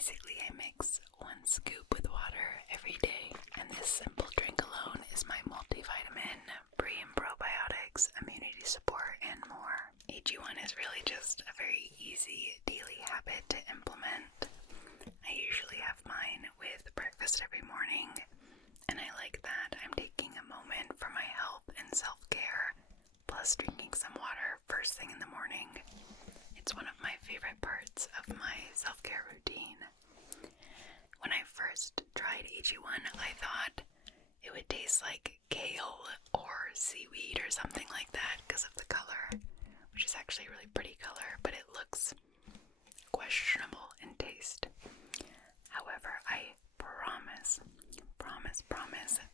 Basically, I mix 1 scoop with water every day, and this simple drink alone is my multivitamin, pre- and probiotics, immunity support, and more. AG1 is really just a very easy daily habit to implement. I usually have mine with breakfast every morning, and I like that I'm taking a moment for my health and self-care, plus drinking some water first thing in the morning. It's one of my favorite parts of my self-care routine. When I first tried AG1, I thought it would taste like kale or seaweed or something like that because of the color, which is actually a really pretty color, but it looks questionable in taste. However, I promise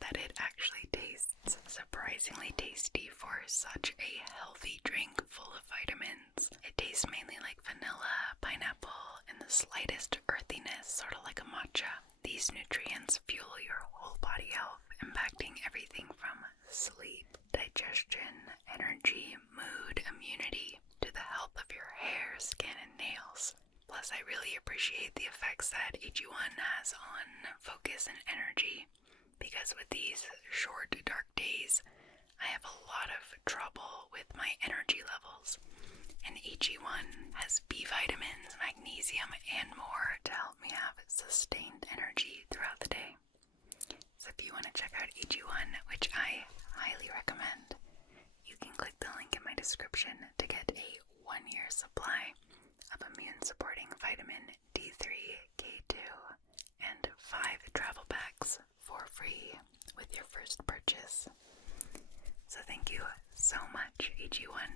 that it actually tastes surprisingly tasty for such a healthy drink full of vitamins. It tastes mainly like vanilla, pineapple, and the slightest earthiness, sort of like a matcha. These nutrients fuel your whole body health, impacting everything from sleep, digestion, energy, mood, immunity, to the health of your hair, skin, and nails. Plus, I really appreciate the effects that AG1 has on focus and energy, because with these short, dark days, I have a lot of trouble with my energy levels, and AG1 has B vitamins, magnesium, and more to help me have sustained energy throughout the day. So if you want to check out AG1, which I highly recommend, you can click the link in my description to get a 1-year supply of immune-supporting vitamin D3, K2, and 5 travel packs for free with your first purchase. So thank you so much, AG1,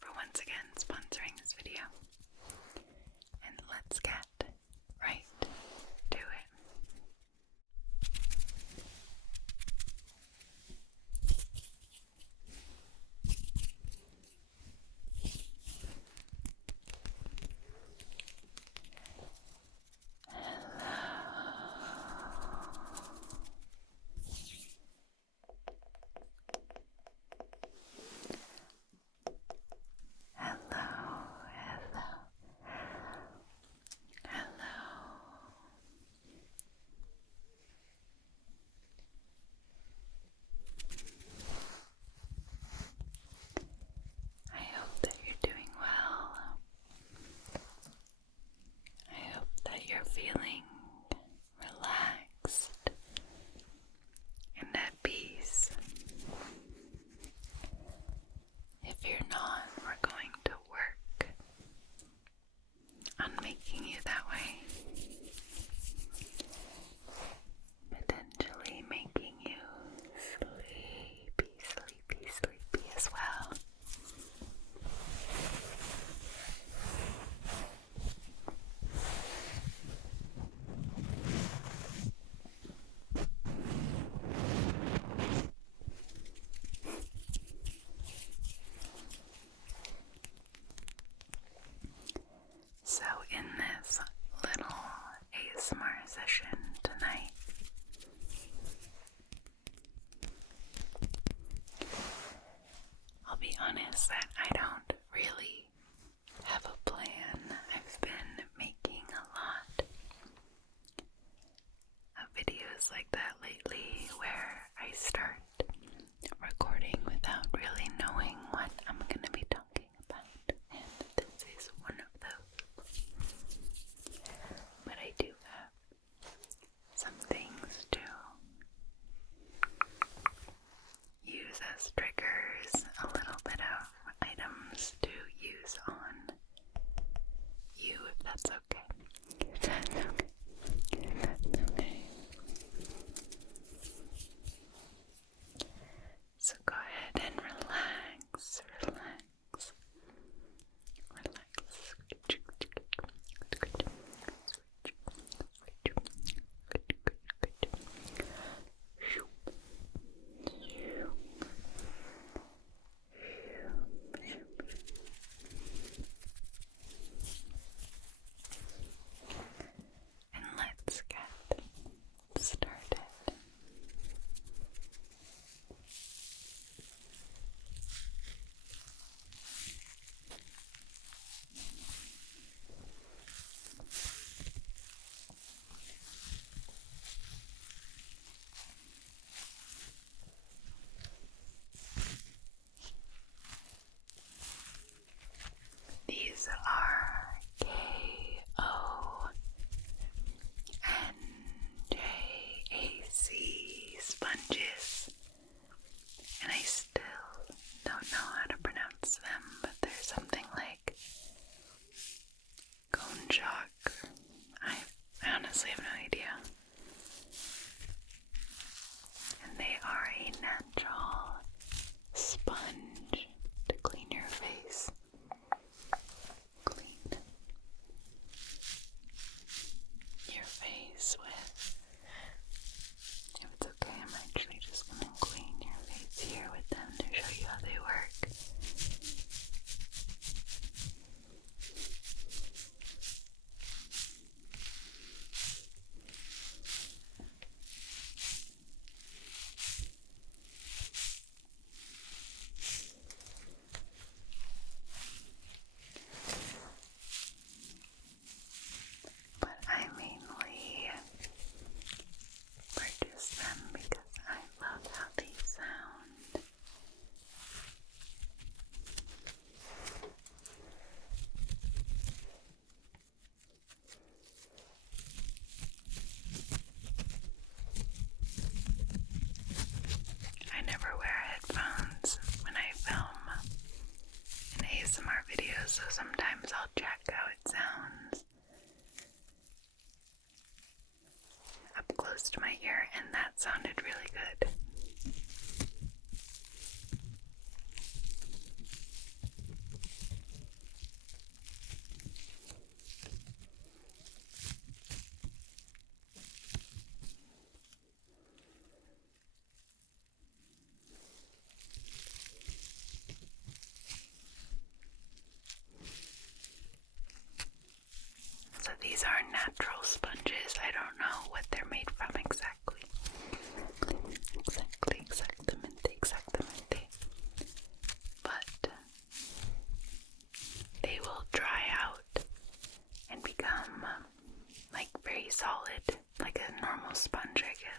for once again sponsoring this video. And let's get right to it. You're feeling relaxed and at peace. If you're not, we're going to work on making you that way, potentially making you sleepy as well. So in this little ASMR session tonight, I'll be honest that I don't really have a plan. I've been making a lot of videos like that lately where I start recording without really knowing what I'm going to be talking about, and this is one of those. But I do have some things to use as triggers, a little bit of items to use on you, if that's okay. If that's okay. If that's okay. So go ahead and relax. are a natural sponge to clean your face. Clean your face with. If it's okay, I'm actually just going to clean your face here with them to show you how they work. But I mainly purchase them because I love how they sound. I never wear headphones when I film an ASMR video, so sometimes I'll check how it sounds up close to my ear, and that sounded really good. So these are natural sponges. I don't know what they're made from exactly. Exactamente. But they will dry out and become like very solid, like a normal sponge, I guess.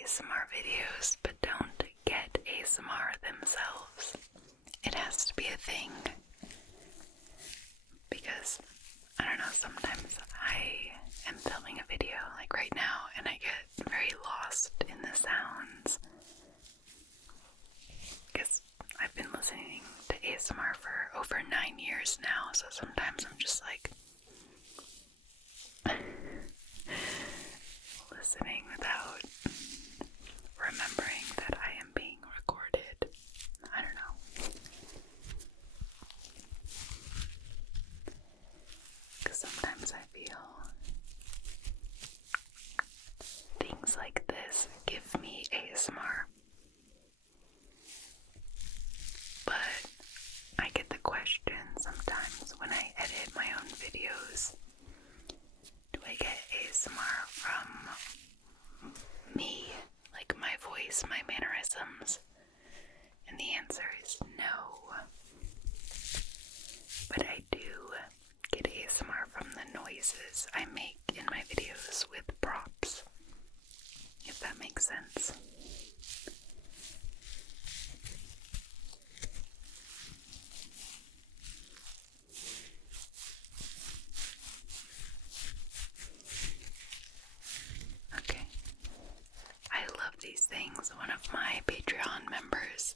ASMR videos but don't get ASMR themselves. It has to be a thing because, I don't know, sometimes I am filming a video like right now and I get very lost in the sounds because I've been listening to ASMR for over 9 years now, so sometimes I'm just like listening without remembering that I am being recorded. I don't know. Because sometimes I feel things like this give me ASMR. But I get the question sometimes when I edit my own videos, do I get ASMR from me, like my voice, my mannerisms? And the answer is no. But I do get ASMR from the noises I make in my videos with props, if that makes sense. of my Patreon members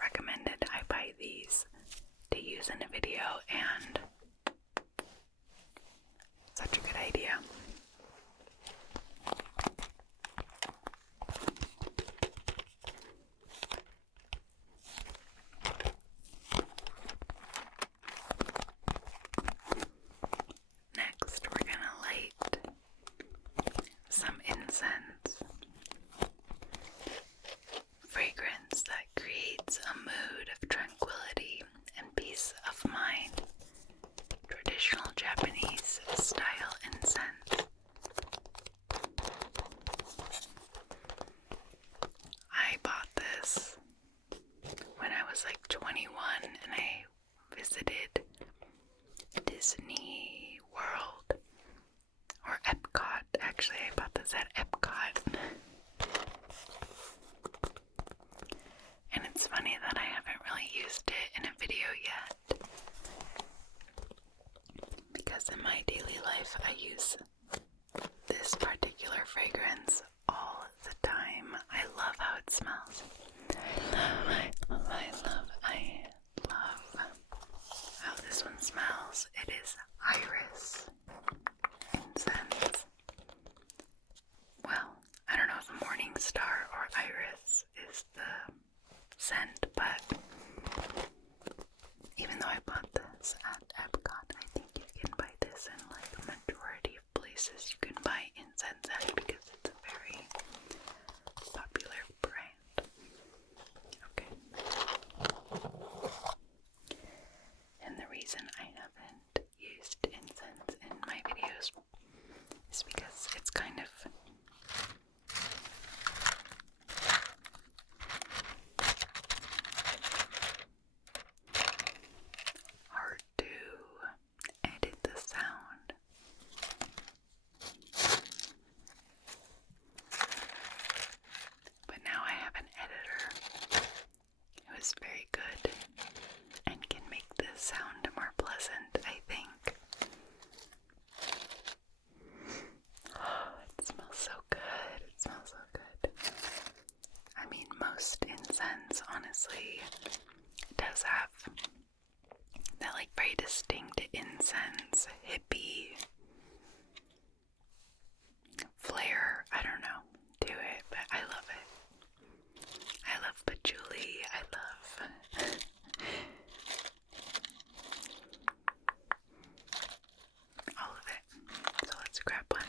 recommended I buy these to use in a video, and such a good idea. Next, we're gonna light some incense. Fragrance that creates a mood of tranquility and peace of mind. Traditional Japanese style incense. I bought this when I was like 21 and I visited Disney World, or Epcot. Actually, I bought this at Epcot. And it's funny that I haven't really used it in a video yet, because in my daily life I use this particular fragrance all the time. I love how it smells. I love how this one smells. It is iris incense. Well, I don't know if morning star or iris is the scent, but even though I bought this at Epcot, I think you can buy this in like a majority of places you can buy incense at, because it's a very popular brand. Okay. And the reason I haven't used incense in my videos is because it's kind of hard to edit the sound. But now I have an editor who is very good and can make the sound more pleasant, I think. Oh, it smells so good. It smells so good. I mean, most incense, honestly, does have that like very distinct incense, hippie flair, I don't know, to it, but I love it. I love patchouli, I love all of it. So let's grab one.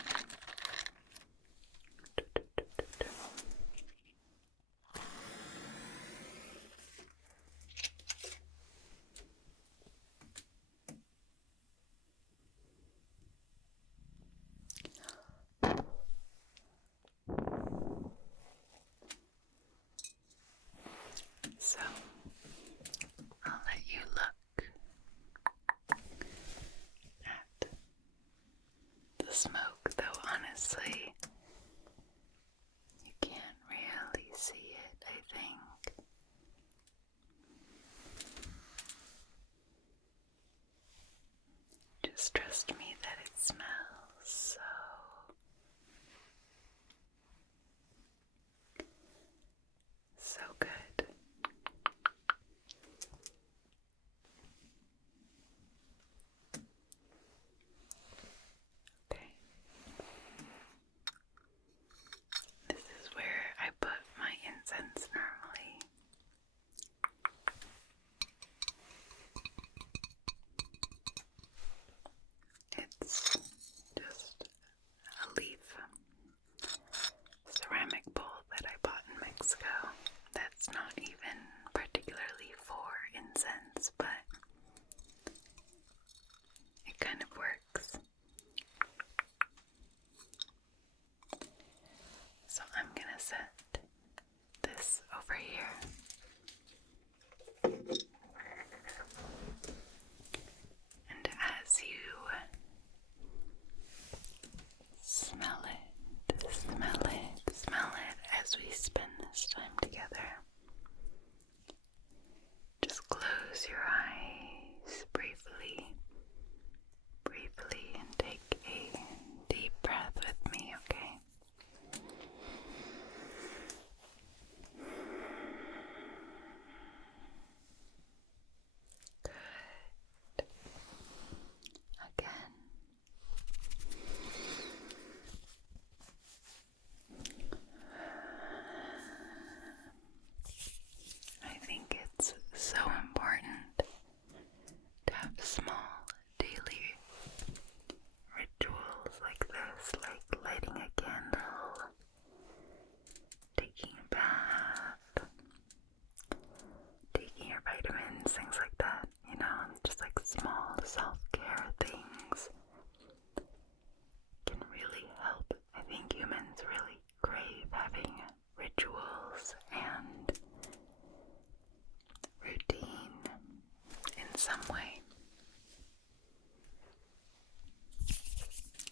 in some way.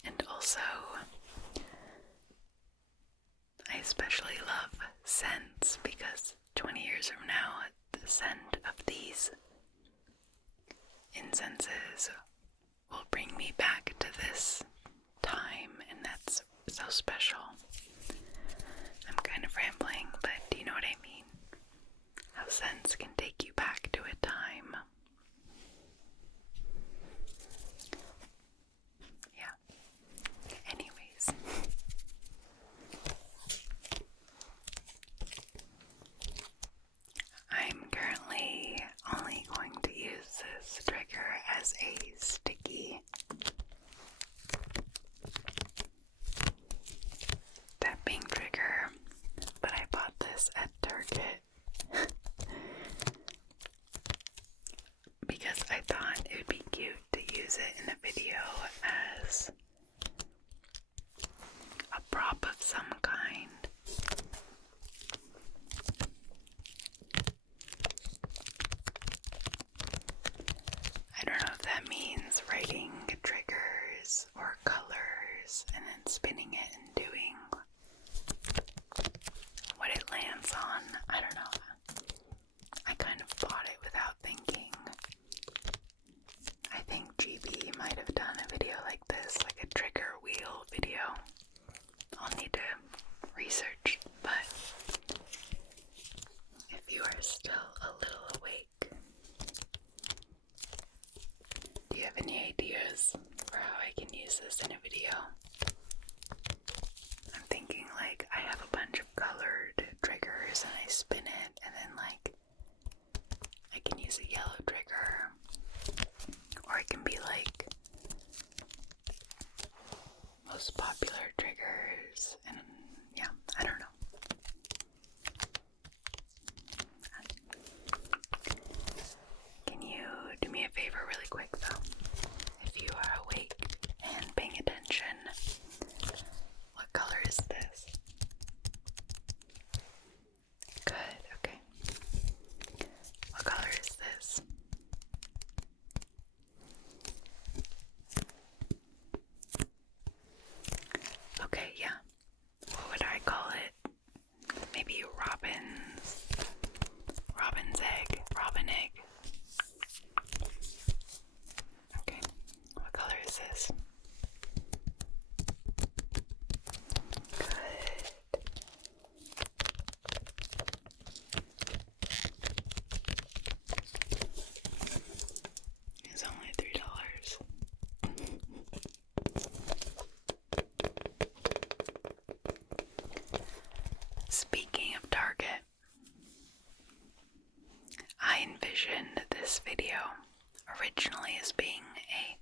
And also, I especially love scents because 20 years from now, the scent of these incenses will bring me back to this time, and that's so special. I'm kind of rambling, but do you know what I mean? How scents can take you back to a time. Yeah. Anyways. I'm currently only going to use this trigger as a sticky tapping trigger, but I bought this at Target because I thought it would be cute to use it in a video as a prop of some kind. I don't know if that means writing triggers or colors and then spinning it and doing what it lands on. I don't know. I kind of bought it without thinking. I think GB might have done a video like this, like a trigger wheel video. I'll need to research, but if you are still a little awake, do you have any ideas for how I can use this in a video? I'm thinking like I have a bunch of colored triggers and I spin it, and then like I can use a yellow trigger, or it can be like most popular triggers, and yeah, I don't know. Can you do me a favor really quick though? If you are awake and paying attention, what color is this? Good, okay. What color is this? Okay, yeah. What would I call it? Maybe robin's egg, robin egg. Okay, what color is this? Good. It's only $3. Speaking of Target, I envisioned this video originally as being a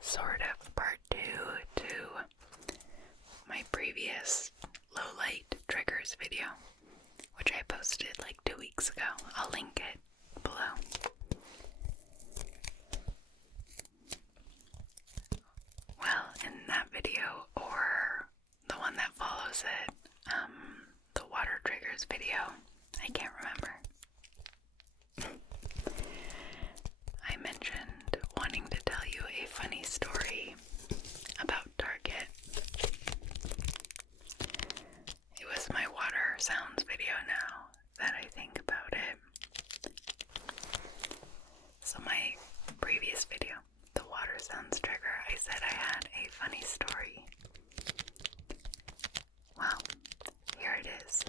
sort of part 2 to my previous low light triggers video, which I posted like 2 weeks ago. I'll link it below. Well, in that video, or the one that follows it, the water triggers video, I can't remember. I mentioned wanting to tell you a funny story about Target. It was my water sounds video now that I think about it. So my previous video, the water sounds trigger, I said I had a funny story. Well, here it is.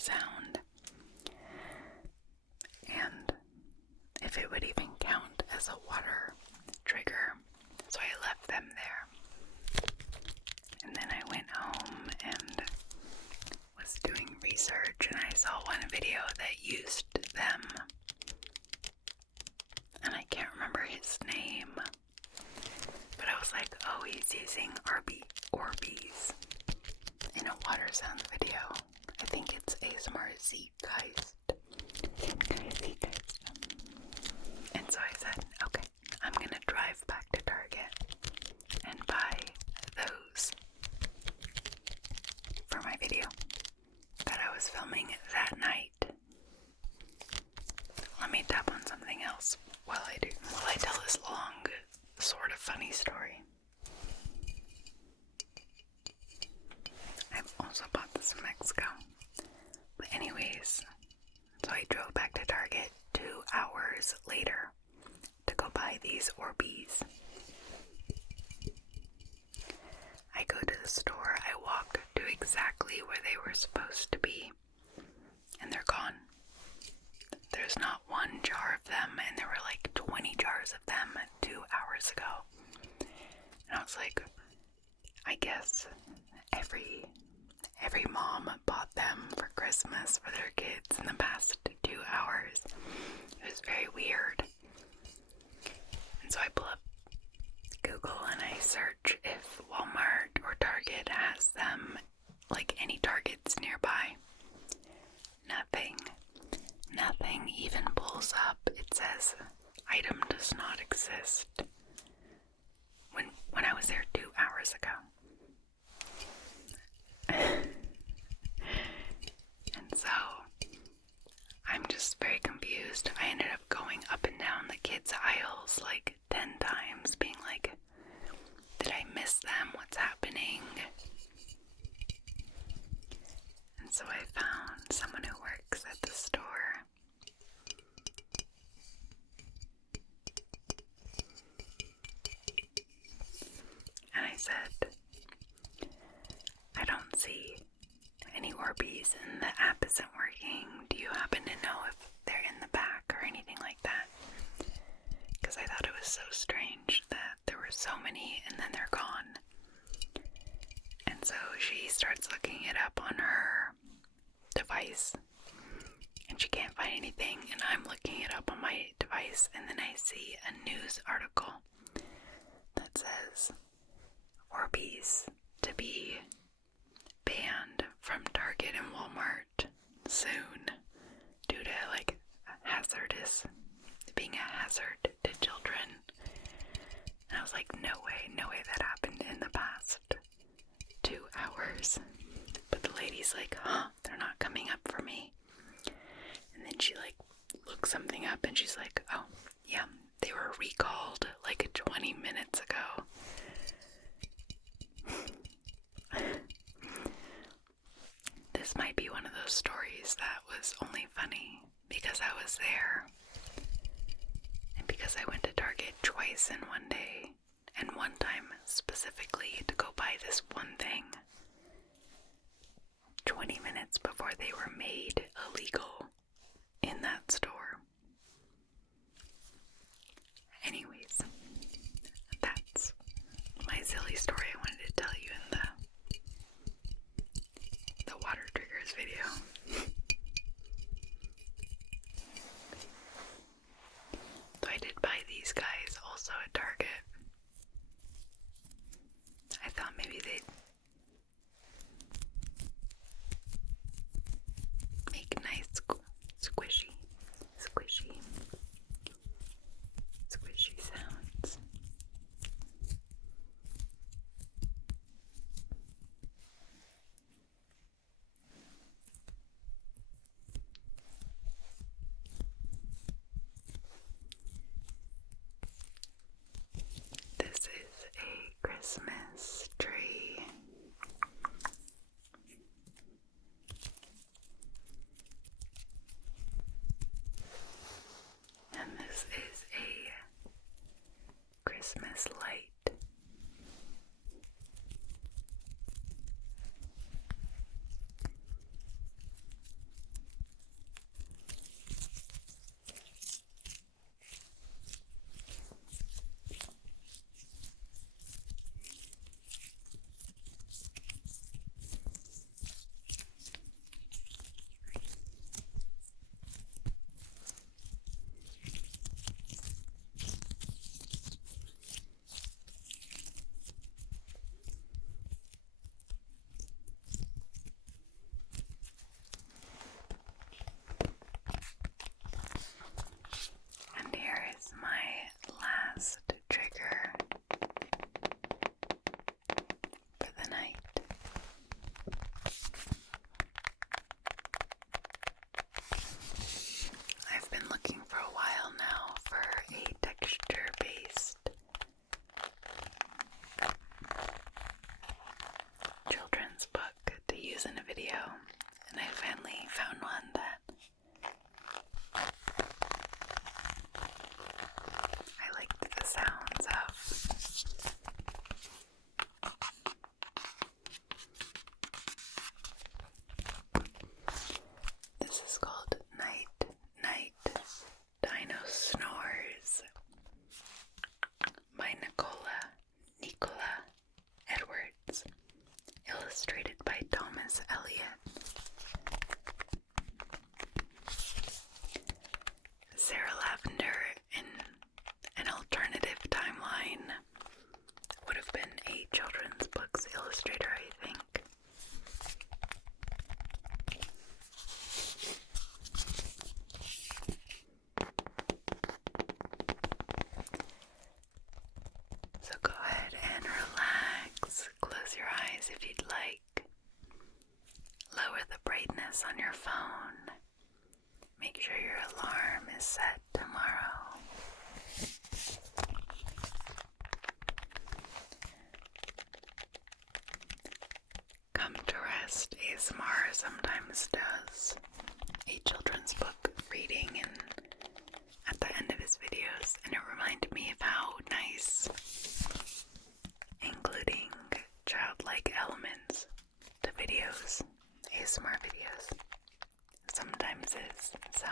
sound, and if it would even count as a water trigger. So I left them there. And then I went home and was doing research, and I saw one video that used them. And I can't remember his name, but I was like, oh, he's using Orbeez in a water sounds video. I think it's ASMR Zeitgeist. And so I said, okay, I'm gonna drive back to Target and buy those for my video that I was filming that night. Let me tap on something else while I tell this long, sort of funny story. I've also bought this in Mexico. But anyways, so I drove back to Target 2 hours later to go buy these Orbeez. I go to the store, I walk to exactly where they were supposed to be, and they're gone. There's not one jar of them, and there were like 20 jars of them 2 hours ago. And I was like, I guess every mom bought them for Christmas for their kids in the past 2 hours. It was very weird. And so I pull up Google and I search if Walmart or Target has them, like any Targets nearby. Nothing even pulls up. It says item does not exist when I was there 2 hours ago. And so I'm just very confused. I ended up going up and down the kids' aisles like 10 times, being like, did I miss them? What's happening? And so I found someone who works at the store. And I said, I don't see any Orbeez and the app isn't working. Do you happen to know if they're in the back or anything like that? Because I thought it was so strange that there were so many and then they're gone. And so she starts looking it up on her device and she can't find anything, and I'm looking it up on my device, and then I see a news article that says Orbeez to be banned from Target and Walmart soon due to like being a hazard to children. And I was like, no way that happened in the past 2 hours. But the lady's like, they're not coming up for me. And then she like looks something up and she's like, oh yeah, they were recalled like 20 minutes ago. This might be one of those stories that was only funny because I was there and because I went to Target twice in one day, and one time specifically to go buy this one thing 20 minutes before they were made illegal in that store. Anyways, that's my silly story I wanted to tell you in the water triggers video. So I did buy these guys also at Target. I thought maybe they'd make nice alone. Make sure your alarm is set tomorrow. Come to Rest ASMR sometimes does a children's book reading at the end of his videos, and it reminded me of how nice including childlike elements to videos, ASMR videos, sometimes is. So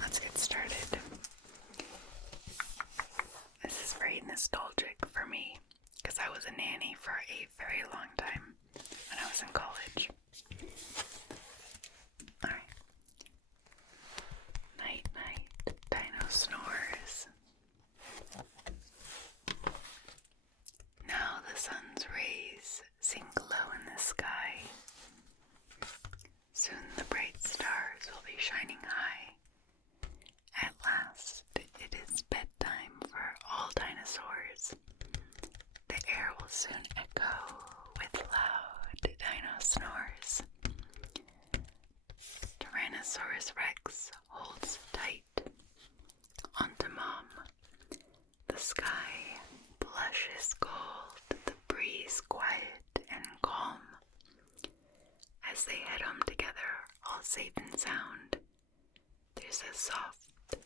let's get started. This is very nostalgic for me because I was a nanny for a very long time when I was in college. Alright. Night, night, dino snores. Now the sun's rays sink low in the sky. Soon the bright stars will be shining high. At last, it is bedtime for all dinosaurs. The air will soon echo with loud dino snores. Tyrannosaurus Rex holds tight onto Mom. The sky blushes gold, the breeze quiet and calm. As they head home together, all safe and sound, there's a soft,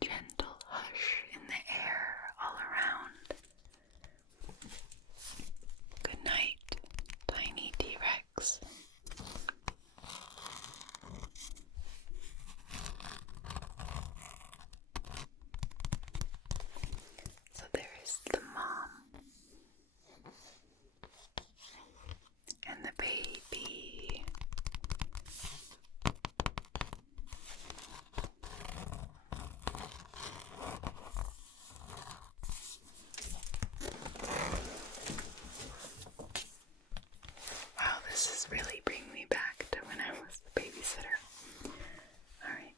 gentle hush in the air all around. Good night, tiny T-Rex. So there is the mom and the baby. Wow, this is really bringing me back to when I was the babysitter. Alright.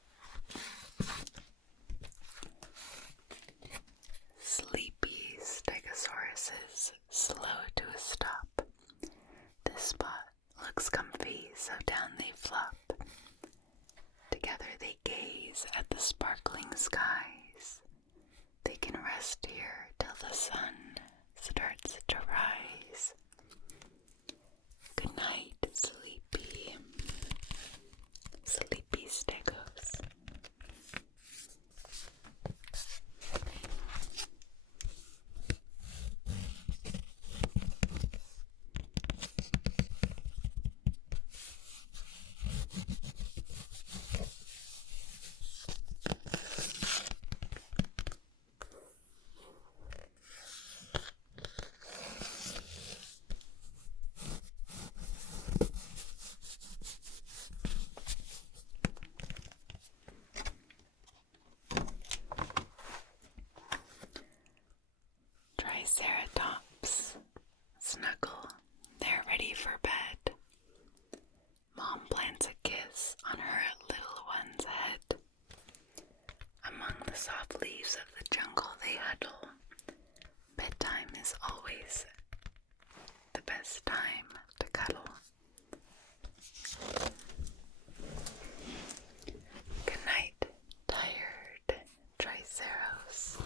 Sleepy Stegosauruses slow to a stop. This spot looks comfy, so down they flop. Together they gaze at the sparkling skies. They can rest here till the sun starts to rise. Good night, sleepy Stegos. Triceratops snuggle. They're ready for bed. Mom plants a kiss on her little one's head. Among the soft leaves of the jungle they huddle. Bedtime is always the best time to cuddle. Good night, tired Triceros.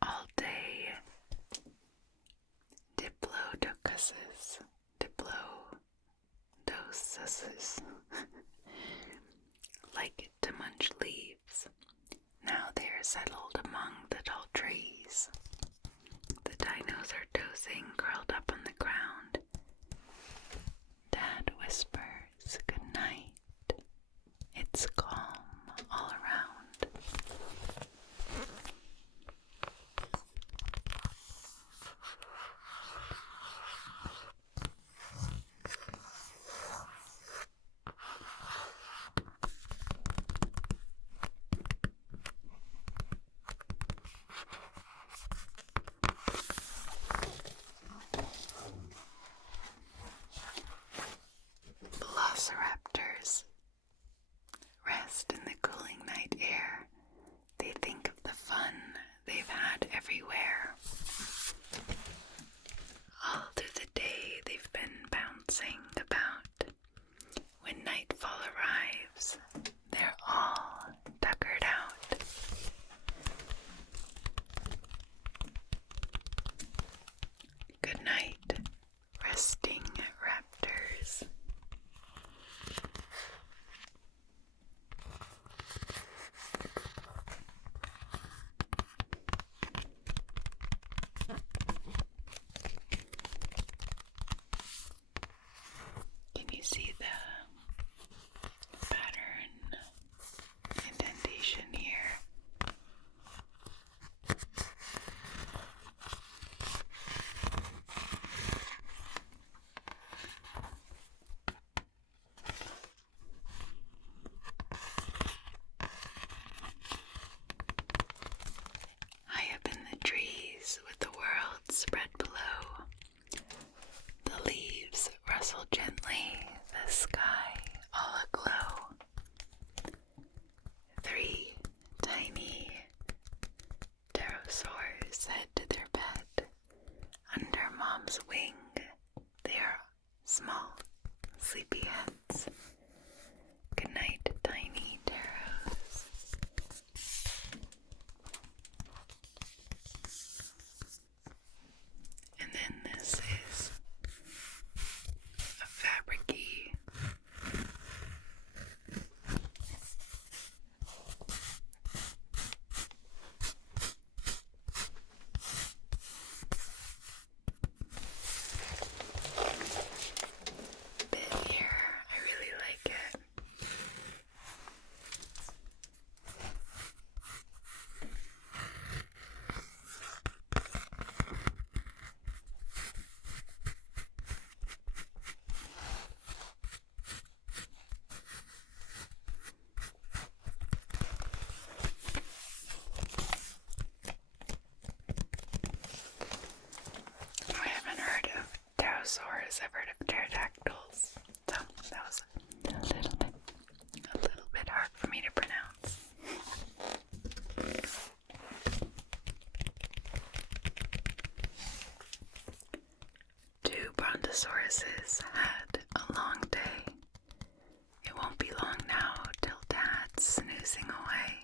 All day, Diplodocuses like to munch leaves. Now they are settled among the tall trees. The dinos are dozing, curled up on the ground. Dad whispers good night. It's calm all around. mom's wing. They are small, sleepy heads. Good night, tiny taros. And then this is a fabric-y bit here. I really like it. I haven't heard of pterosaurs. I've heard of pterodactyls. So that was a little bit hard for me to pronounce. Two brontosauruses had a long day. It won't be long now till Dad's snoozing away.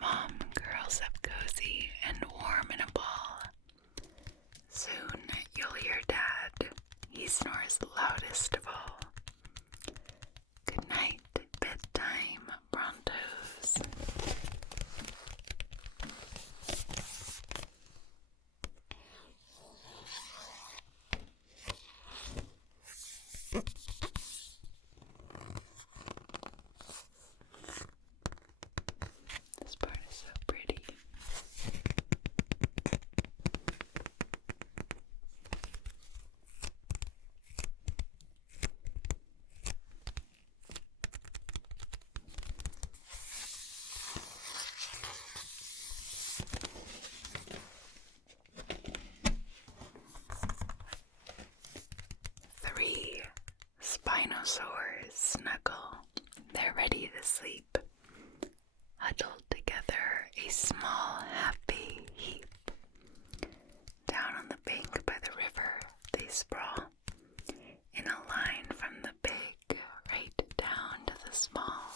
Mom curls up cozy and warm in a ball. Soon you'll hear Dad. He snores loudest of all. Good night, bedtime, Brontos. This part is so pretty. Three spinosaurs snuggle. They're ready to sleep. Huddled together, a small happy heap. Down on the bank by the river, they sprawl. In a line from the big right down to the small.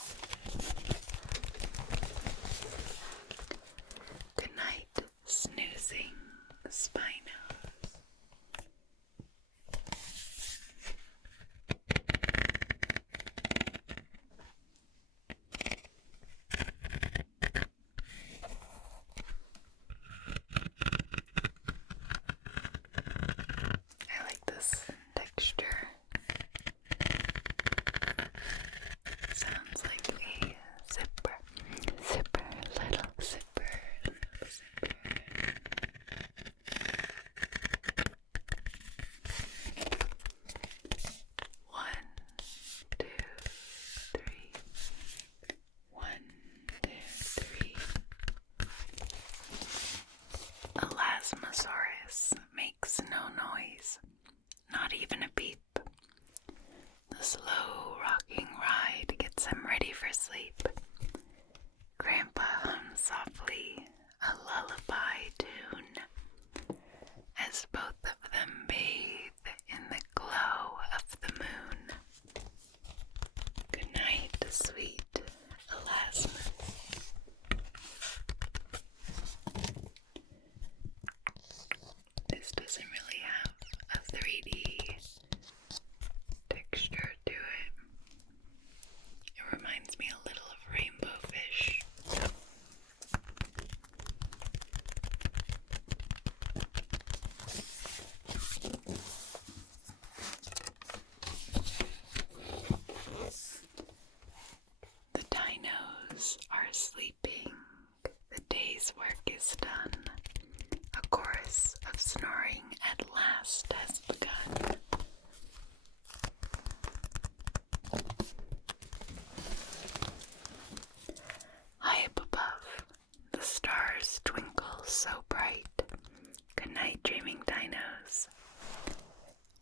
Good night, snoozing spinos. I like this texture. Sounds like a zipper, little zipper. 1, 2, 3. 1, 2, 3. Elasmosaurus makes no noise, not even a beep. The slow rocking ride gets him ready for sleep. Grandpa hums softly a lullaby tune as both of them bathe in the glow of the moon. Good night, sweet Elasmus. This doesn't really have a 3D texture to it. It reminds me a little of rainbow fish. The dinos are sleeping. The day's work is done. A chorus of snoring at last has begun. High up above, the stars twinkle so bright. Good night, dreaming dinos.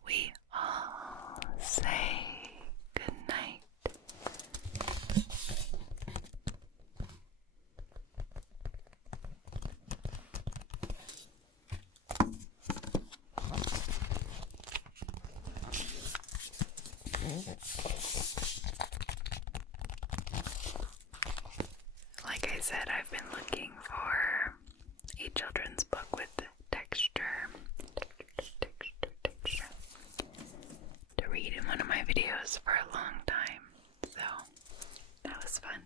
We all say good night. said, I've been looking for a children's book with texture to read in one of my videos for a long time. So that was fun.